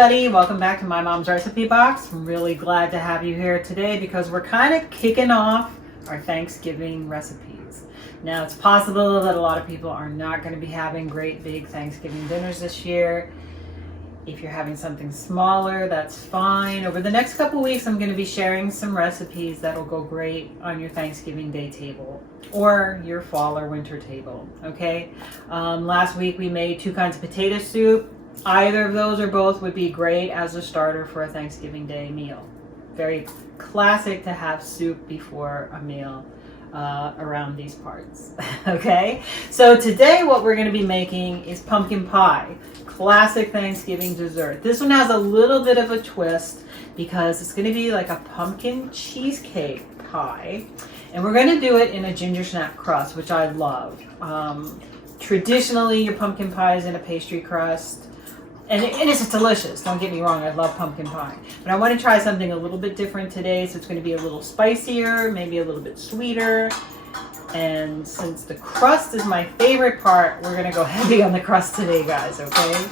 everybody, welcome back to my mom's recipe box. I'm really glad to have you here today because we're kind of kicking off our Thanksgiving recipes. Now it's possible that a lot of people are not going to be having great big Thanksgiving dinners this year. If you're having something smaller, that's fine. Over the next couple weeks I'm going to be sharing some recipes that'll go great on your Thanksgiving Day table or your fall or winter table. Okay, last week we made 2 kinds of potato soup. Either of those or both would be great as a starter for a Thanksgiving Day meal. Very classic to have soup before a meal around these parts. Okay, so today what we're going to be making is pumpkin pie. Classic Thanksgiving dessert. This one has a little bit of a twist because it's going to be like a pumpkin cheesecake pie. And we're going to do it in a gingersnap crust, which I love. Traditionally, your pumpkin pie is in a pastry crust. And it's delicious, don't get me wrong, I love pumpkin pie. But I want to try something a little bit different today, so it's going to be a little spicier, maybe a little bit sweeter. And since the crust is my favorite part, we're going to go heavy on the crust today, guys, okay?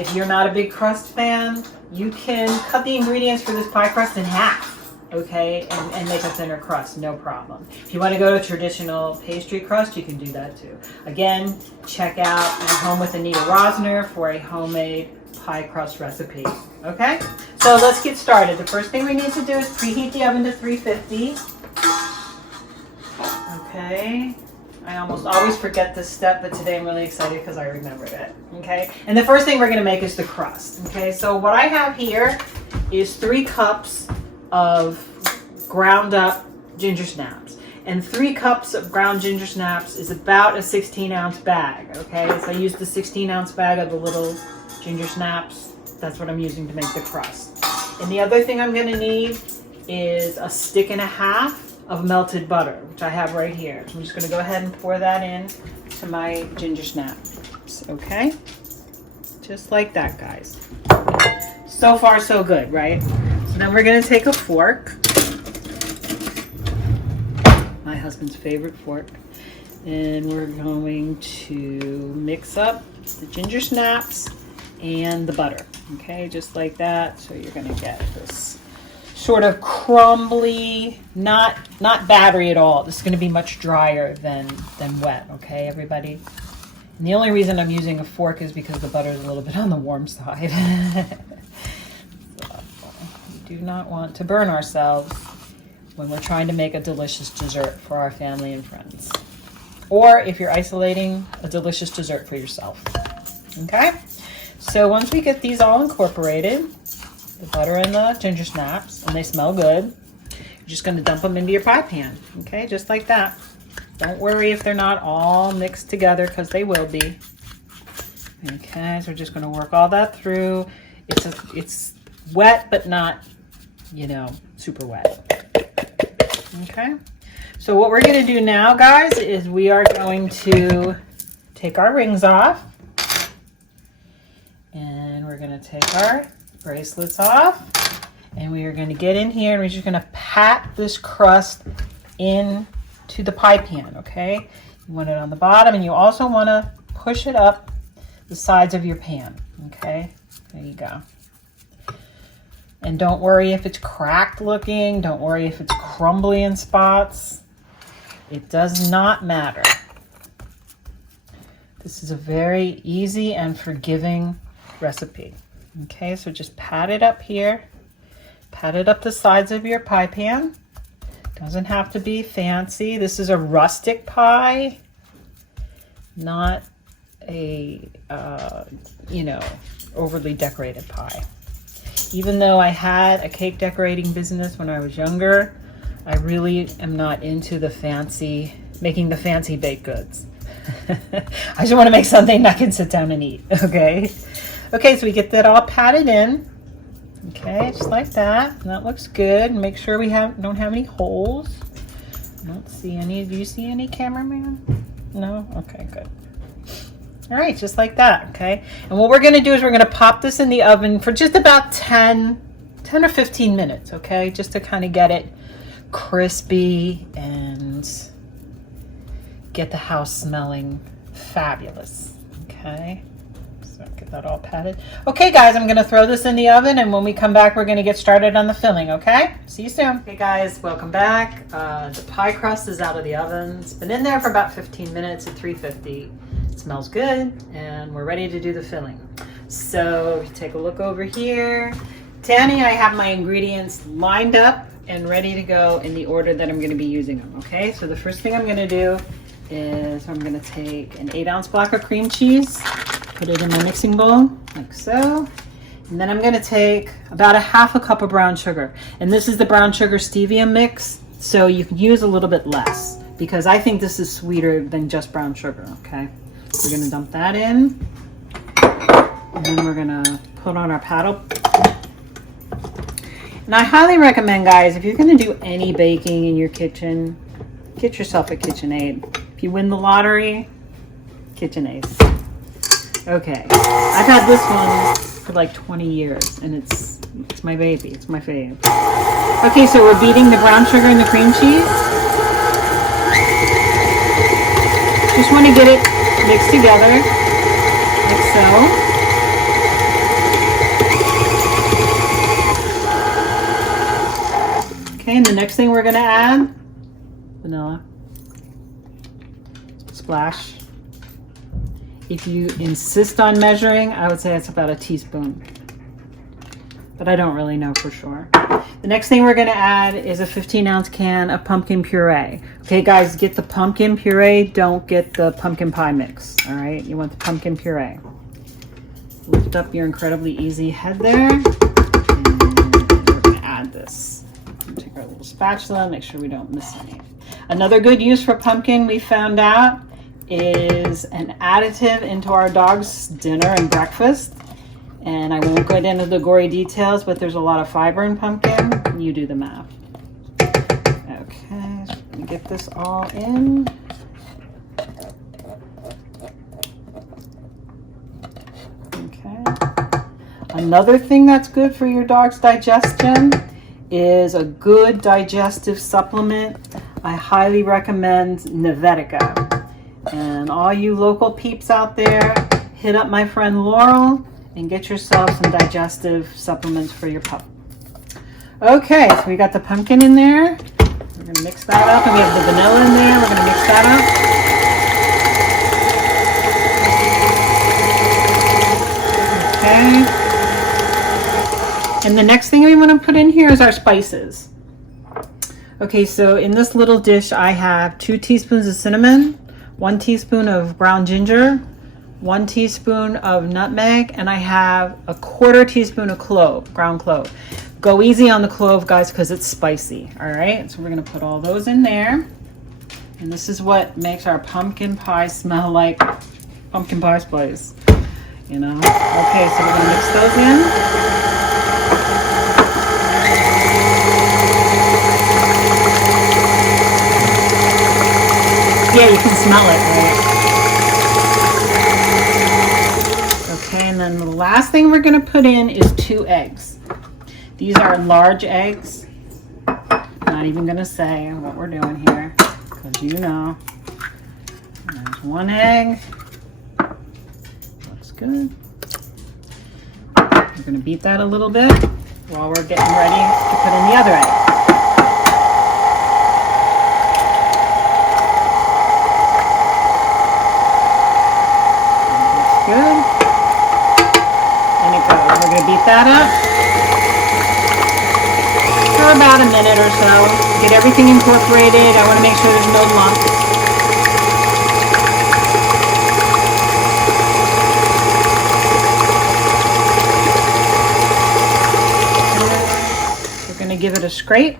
If you're not a big crust fan, you can cut the ingredients for this pie crust in half. Okay, and make a thinner crust, no problem. If you want to go to traditional pastry crust, you can do that too. Again, check out At Home with Anita Rosner for a homemade pie crust recipe. Okay, so let's get started. The first thing we need to do is preheat the oven to 350. Okay, I almost always forget this step, but today I'm really excited because I remembered it. Okay, and the first thing we're going to make is the crust. Okay, so what I have here is 3 cups of ground up ginger snaps, and 3 cups of ground ginger snaps is about a 16-ounce bag. Okay, so I used the 16-ounce bag of the little ginger snaps. That's what I'm using to make the crust. And the other thing I'm going to need is a 1.5 sticks of melted butter, which I have right here. So I'm just going to go ahead and pour that in to my ginger snaps. Okay, just like that, guys. So far so good, right? So then we're going to take a fork, my husband's favorite fork, and we're going to mix up the ginger snaps and the butter. Okay, just like that. So you're going to get this sort of crumbly, not battery at all. This is going to be much drier than wet. Okay, everybody. And the only reason I'm using a fork is because the butter is a little bit on the warm side. Do not want to burn ourselves when we're trying to make a delicious dessert for our family and friends, or if you're isolating, a delicious dessert for yourself. Okay, so once we get these all incorporated, the butter and the ginger snaps, and they smell good, you're just going to dump them into your pie pan. Okay, just like that. Don't worry if they're not all mixed together, because they will be. Okay, so we're just going to work all that through. It's wet, but not, you know, super wet. Okay, so what we're going to do now, guys, is we are going to take our rings off, and we're going to take our bracelets off, and we are going to get in here, and we're just going to pat this crust into the pie pan. Okay, you want it on the bottom, and you also want to push it up the sides of your pan. Okay, there you go. And don't worry if it's cracked looking. Don't worry if it's crumbly in spots. It does not matter. This is a very easy and forgiving recipe. Okay, so just pat it up here. Pat it up the sides of your pie pan. Doesn't have to be fancy. This is a rustic pie, not a, overly decorated pie. Even though I had a cake decorating business when I was younger, I really am not into making the fancy baked goods. I just want to make something I can sit down and eat, okay? Okay, so we get that all patted in. Okay, just like that. And that looks good. Make sure we don't have any holes. I don't see any. Do you see any, cameraman? No? Okay, good. All right, just like that, okay? And what we're going to do is we're going to pop this in the oven for just about 10 or 15 minutes, okay? Just to kind of get it crispy and get the house smelling fabulous, okay? So So get that all patted. Okay guys, I'm gonna throw this in the oven, and when we come back, we're gonna get started on the filling, okay? See you soon. Okay guys, welcome back. The pie crust is out of the oven. It's been in there for about 15 minutes at 350. It smells good, and we're ready to do the filling. So take a look over here. Tanny, I have my ingredients lined up and ready to go in the order that I'm gonna be using them, okay? So the first thing I'm gonna do is I'm gonna take an 8-ounce block of cream cheese, put it in my mixing bowl, like so. And then I'm gonna take about a half a cup of brown sugar. And this is the brown sugar stevia mix, so you can use a little bit less because I think this is sweeter than just brown sugar, okay? We're gonna dump that in. And then we're gonna put on our paddle. And I highly recommend, guys, if you're gonna do any baking in your kitchen, get yourself a KitchenAid. If you win the lottery, KitchenAid. Okay, I've had this one for like 20 years, and it's my baby. It's my fave. Okay, so we're beating the brown sugar and the cream cheese. Just want to get it mixed together, like so. Okay, and the next thing we're gonna add, vanilla. Splash. If you insist on measuring, I would say it's about a teaspoon, but I don't really know for sure. The next thing we're gonna add is a 15-ounce can of pumpkin puree. Okay guys, get the pumpkin puree, don't get the pumpkin pie mix, all right? You want the pumpkin puree. Lift up your incredibly easy head there, and we're gonna add this. Take our little spatula, make sure we don't miss any. Another good use for pumpkin we found out is an additive into our dog's dinner and breakfast. And I won't go into the gory details, but there's a lot of fiber in pumpkin. You do the math. Okay, so let me get this all in. Okay. Another thing that's good for your dog's digestion is a good digestive supplement. I highly recommend Navetica. And all you local peeps out there, hit up my friend Laurel and get yourself some digestive supplements for your pup. Okay, so we got the pumpkin in there. We're gonna mix that up, and we have the vanilla in there. We're gonna mix that up. Okay. And the next thing we want to put in here is our spices. Okay, so in this little dish, I have 2 teaspoons of cinnamon, 1 teaspoon of ground ginger, 1 teaspoon of nutmeg, and I have a 1/4 teaspoon of ground clove. Go easy on the clove, guys, because it's spicy. All right, so we're gonna put all those in there. And this is what makes our pumpkin pie smell like pumpkin pie spice, you know? Okay, so we're gonna mix those in. Yeah, you can smell it, right? Okay, and then the last thing we're gonna put in is 2 eggs. These are large eggs. Not even gonna say what we're doing here, because you know. And there's 1 egg. Looks good. We're gonna beat that a little bit while we're getting ready to put in the other egg. Good. And it goes. We're going to beat that up for about a minute or so. Get everything incorporated. I want to make sure there's no lumps. We're going to give it a scrape.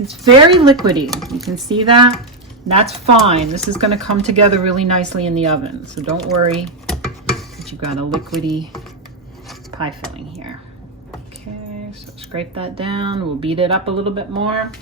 It's very liquidy. You can see that. That's fine. This is going to come together really nicely in the oven, so don't worry that you've got a liquidy pie filling here. Okay, so scrape that down. We'll beat it up a little bit more.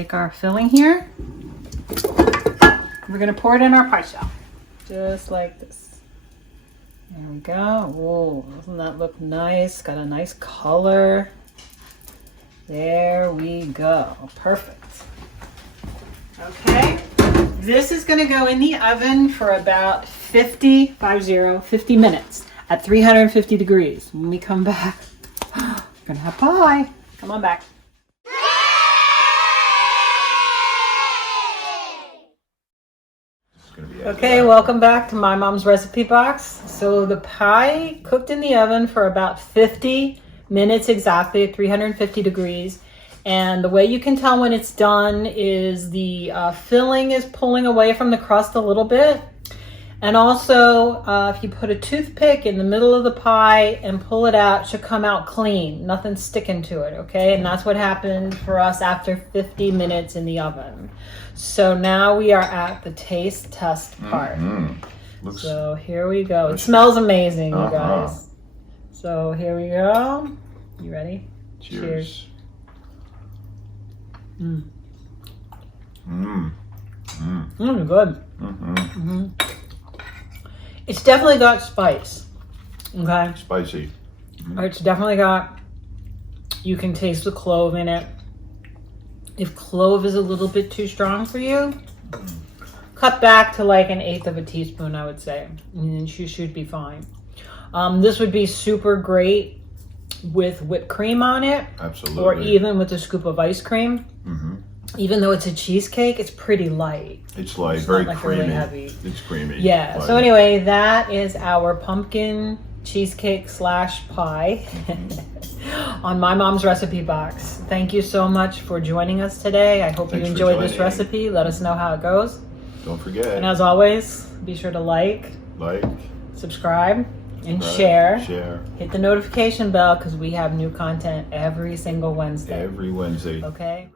take our filling here. We're gonna pour it in our pie shell, just like this. There we go. Whoa, doesn't that look nice? Got a nice color. There we go. Perfect. Okay, this is gonna go in the oven for about 50 minutes at 350 degrees. When we come back, we're gonna have pie. Come on back. Okay, welcome back to my mom's recipe box. So the pie cooked in the oven for about 50 minutes exactly at 350 degrees. And the way you can tell when it's done is the filling is pulling away from the crust a little bit. And also, if you put a toothpick in the middle of the pie and pull it out, it should come out clean. Nothing sticking to it, okay? And that's what happened for us after 50 minutes in the oven. So now we are at the taste test part. So here we go. It smells amazing, you guys. So here we go. You ready? Cheers. Good. It's definitely got spice. Okay. Spicy. It's definitely got, you can taste the clove in it. If clove is a little bit too strong for you, cut back to like 1/8 of a teaspoon, I would say. And you should be fine. This would be super great with whipped cream on it. Absolutely. Or even with a scoop of ice cream. Even though it's a cheesecake, it's pretty light. It's light, very like creamy. really heavy. It's creamy. Yeah. Light. So anyway, that is our pumpkin cheesecake / pie on my mom's recipe box. Thank you so much for joining us today. I hope you enjoyed this recipe. Let us know how it goes. Don't forget. And as always, be sure to like, subscribe, and share. Hit the notification bell because we have new content every single Wednesday. Every Wednesday. Okay.